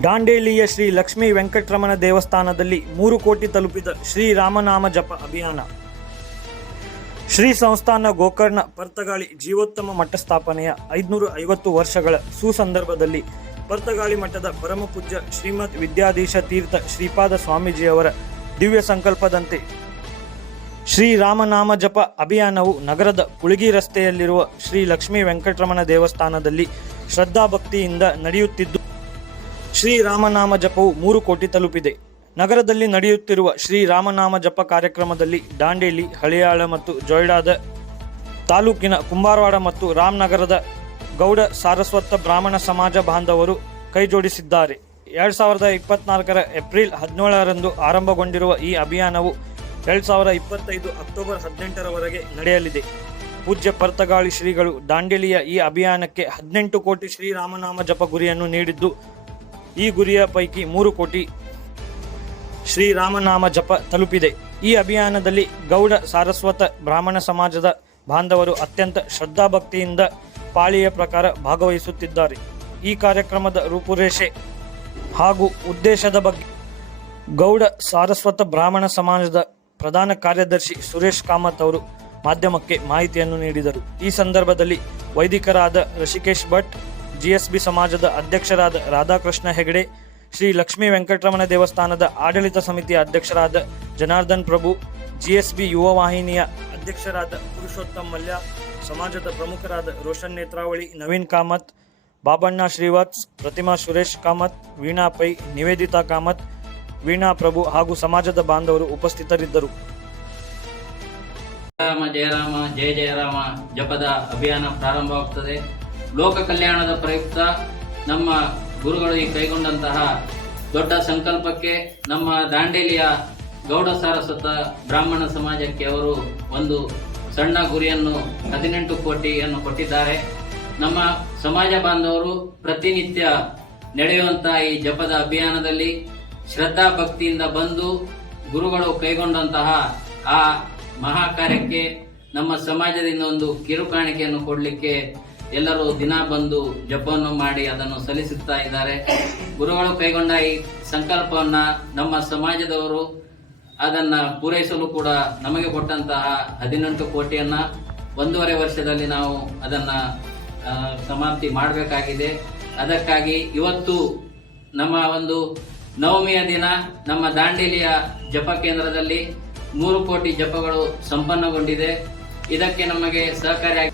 ಡಾಂಡೇಲಿಯ ಶ್ರೀ ಲಕ್ಷ್ಮೀ ವೆಂಕಟರಮಣ ದೇವಸ್ಥಾನದಲ್ಲಿ ಮೂರು ಕೋಟಿ ತಲುಪಿದ ಶ್ರೀ ರಾಮನಾಮ ಜಪ ಅಭಿಯಾನ. ಶ್ರೀ ಸಂಸ್ಥಾನ ಗೋಕರ್ಣ ಪರ್ತಗಾಳಿ ಜೀವೋತ್ತಮ ಮಠ ಸ್ಥಾಪನೆಯ ಐದುನೂರ ಐವತ್ತು ವರ್ಷಗಳ ಸುಸಂದರ್ಭದಲ್ಲಿ ಪರ್ತಗಾಳಿ ಮಠದ ಪರಮಪೂಜ್ಯ ಶ್ರೀಮದ್ ವಿದ್ಯಾಧೀಶ ತೀರ್ಥ ಶ್ರೀಪಾದ ಸ್ವಾಮೀಜಿಯವರ ದಿವ್ಯ ಸಂಕಲ್ಪದಂತೆ ಶ್ರೀ ರಾಮನಾಮ ಜಪ ಅಭಿಯಾನವು ನಗರದ ಕುಳಗಿ ರಸ್ತೆಯಲ್ಲಿರುವ ಶ್ರೀ ಲಕ್ಷ್ಮೀ ವೆಂಕಟರಮಣ ದೇವಸ್ಥಾನದಲ್ಲಿ ಶ್ರದ್ಧಾಭಕ್ತಿಯಿಂದ ನಡೆಯುತ್ತಿದ್ದು ಶ್ರೀ ರಾಮನಾಮ ಜಪವು ಮೂರು ಕೋಟಿ ತಲುಪಿದೆ. ನಗರದಲ್ಲಿ ನಡೆಯುತ್ತಿರುವ ಶ್ರೀ ರಾಮನಾಮ ಜಪ ಕಾರ್ಯಕ್ರಮದಲ್ಲಿ ದಾಂಡೇಲಿ, ಹಳಿಯಾಳ ಮತ್ತು ಜೊಯ್ಡಾದ ತಾಲೂಕಿನ ಕುಂಬಾರವಾಡ ಮತ್ತು ರಾಮನಗರದ ಗೌಡ ಸಾರಸ್ವತ ಬ್ರಾಹ್ಮಣ ಸಮಾಜ ಬಾಂಧವರು ಕೈಜೋಡಿಸಿದ್ದಾರೆ. ಎರಡು ಸಾವಿರದ ಇಪ್ಪತ್ನಾಲ್ಕರ ಏಪ್ರಿಲ್ ಹದಿನೇಳರಂದು ಆರಂಭಗೊಂಡಿರುವ ಈ ಅಭಿಯಾನವು ಎರಡು ಸಾವಿರದ ಇಪ್ಪತ್ತೈದು ಅಕ್ಟೋಬರ್ ಹದಿನೆಂಟರವರೆಗೆ ನಡೆಯಲಿದೆ. ಪೂಜ್ಯ ಪರ್ತಗಾಳಿ ಶ್ರೀಗಳು ದಾಂಡೇಲಿಯ ಈ ಅಭಿಯಾನಕ್ಕೆ ಹದಿನೆಂಟು ಕೋಟಿ ಶ್ರೀರಾಮನಾಮ ಜಪ ಗುರಿಯನ್ನು ನೀಡಿದ್ದು ಈ ಗುರಿಯ ಪೈಕಿ ಮೂರು ಕೋಟಿ ಶ್ರೀರಾಮನಾಮ ಜಪ ತಲುಪಿದೆ. ಈ ಅಭಿಯಾನದಲ್ಲಿ ಗೌಡ ಸಾರಸ್ವತ ಬ್ರಾಹ್ಮಣ ಸಮಾಜದ ಬಾಂಧವರು ಅತ್ಯಂತ ಶ್ರದ್ಧಾಭಕ್ತಿಯಿಂದ ಪಾಳಿಯ ಪ್ರಕಾರ ಭಾಗವಹಿಸುತ್ತಿದ್ದಾರೆ. ಈ ಕಾರ್ಯಕ್ರಮದ ರೂಪುರೇಷೆ ಹಾಗೂ ಉದ್ದೇಶದ ಬಗ್ಗೆ ಗೌಡ ಸಾರಸ್ವತ ಬ್ರಾಹ್ಮಣ ಸಮಾಜದ ಪ್ರಧಾನ ಕಾರ್ಯದರ್ಶಿ ಸುರೇಶ್ ಕಾಮತ್ ಅವರು ಮಾಧ್ಯಮಕ್ಕೆ ಮಾಹಿತಿಯನ್ನು ನೀಡಿದರು. ಈ ಸಂದರ್ಭದಲ್ಲಿ ವೈದಿಕರಾದ ಋಷಿಕೇಶ್ ಭಟ್ ಜಿಎಸ್ಬಿ ಸಮಾಜದ ಅಧ್ಯಕ್ಷರಾದ ರಾಧಾಕೃಷ್ಣ ಹೆಗಡೆ, ಶ್ರೀ ಲಕ್ಷ್ಮೀ ವೆಂಕಟರಮಣ ದೇವಸ್ಥಾನದ ಆಡಳಿತ ಸಮಿತಿಯ ಅಧ್ಯಕ್ಷರಾದ ಜನಾರ್ದನ್ ಪ್ರಭು, ಜಿಎಸ್ಬಿ ಯುವ ವಾಹಿನಿಯ ಅಧ್ಯಕ್ಷರಾದ ಪುರುಷೋತ್ತಮ್ ಮಲ್ಯ, ಸಮಾಜದ ಪ್ರಮುಖರಾದ ರೋಷನ್ ನೇತ್ರಾವಳಿ, ನವೀನ್ ಕಾಮತ್, ಬಾಬಣ್ಣ ಶ್ರೀವಾತ್ಸ್, ಪ್ರತಿಮಾ ಸುರೇಶ್ ಕಾಮತ್, ವೀಣಾ ಪೈ, ನಿವೇದಿತಾ ಕಾಮತ್, ವೀಣಾ ಪ್ರಭು ಹಾಗೂ ಸಮಾಜದ ಬಾಂಧವರು ಉಪಸ್ಥಿತರಿದ್ದರು. ರಾಮ ಜಯ ಜಯರಾಮ ಜಯ ಜಯ ರಾಮ ಜಪದ ಅಭಿಯಾನ ಪ್ರಾರಂಭವಾಗುತ್ತದೆ. ಲೋಕ ಕಲ್ಯಾಣದ ಪ್ರಯುಕ್ತ ನಮ್ಮ ಗುರುಗಳು ಈ ಕೈಗೊಂಡಂತಹ ದೊಡ್ಡ ಸಂಕಲ್ಪಕ್ಕೆ ನಮ್ಮ ದಾಂಡೇಲಿಯ ಗೌಡ ಸಾರಸ್ವತ ಬ್ರಾಹ್ಮಣ ಸಮಾಜಕ್ಕೆ ಅವರು ಒಂದು ಸಣ್ಣ ಗುರಿಯನ್ನು ಹದಿನೆಂಟು ಕೋಟಿಯನ್ನು ಕೊಟ್ಟಿದ್ದಾರೆ. ನಮ್ಮ ಸಮಾಜ ಬಾಂಧವರು ಪ್ರತಿನಿತ್ಯ ನಡೆಯುವಂತಹ ಈ ಜಪದ ಅಭಿಯಾನದಲ್ಲಿ ಶ್ರದ್ಧಾ ಭಕ್ತಿಯಿಂದ ಬಂದು ಗುರುಗಳು ಕೈಗೊಂಡಂತಹ ಆ ಮಹಾ ಕಾರ್ಯಕ್ಕೆ ನಮ್ಮ ಸಮಾಜದಿಂದ ಒಂದು ಕಿರುಕಾಣಿಕೆಯನ್ನು ಕೊಡಲಿಕ್ಕೆ ಎಲ್ಲರೂ ದಿನ ಬಂದು ಜಪವನ್ನು ಮಾಡಿ ಅದನ್ನು ಸಲ್ಲಿಸುತ್ತಾ ಇದ್ದಾರೆ. ಗುರುಗಳು ಕೈಗೊಂಡ ಈ ಸಂಕಲ್ಪವನ್ನ ನಮ್ಮ ಸಮಾಜದವರು ಅದನ್ನ ಪೂರೈಸಲು ಕೂಡ ನಮಗೆ ಕೊಟ್ಟಂತಹ ಹದಿನೆಂಟು ಕೋಟಿಯನ್ನ ಒಂದೂವರೆ ವರ್ಷದಲ್ಲಿ ನಾವು ಅದನ್ನ ಸಮಾಪ್ತಿ ಮಾಡಬೇಕಾಗಿದೆ. ಅದಕ್ಕಾಗಿ ಇವತ್ತು ನಮ್ಮ ಒಂದು ನವಮಿಯ ದಿನ ನಮ್ಮ ದಾಂಡೇಲಿಯ ಜಪ ಕೇಂದ್ರದಲ್ಲಿ ಮೂರು ಕೋಟಿ ಜಪಗಳು ಸಂಪನ್ನಗೊಂಡಿದೆ. ಇದಕ್ಕೆ ನಮಗೆ ಸಹಕಾರಿಯಾಗಿ